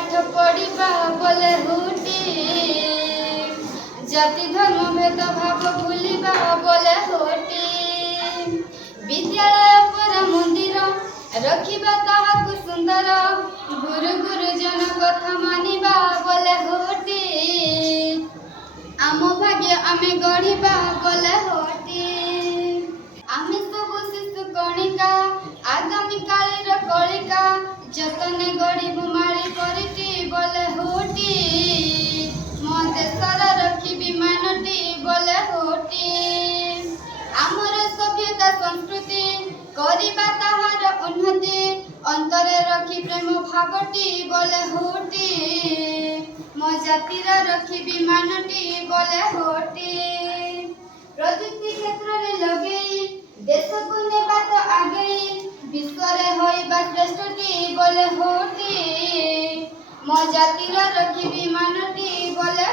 पाठ पढ़ा बोले हुटी जाति धर्म भेद भाव भूलिबा बोले होटी विद्यालय पर मंदिर रखिबा ताहाकु सुंदर गुरु गुरुजन कथा मानिबा बोले होटी आम भाग्य आमे गढ़िबा बोले होटी आमे सब शिशु कणिका आगामी कालीर कलिका जतने गढ़िबु माली परिटी बोले होटी मो देशर रखिबी मानटी बोले होटी आमर सभ्यता संस्कृति करिबा ताहार उन्नति अंतरे रखी प्रेम भावटी बोले होटी मो जातिर रखिबी मानटी बोले होटी प्रযুক্তি क्षेत्र लगेई देश को नेबा तो आगेई विश्व रे होइबा श्रेष्ठटी बोले होटी मो जातिर रखिबी मानटी बोले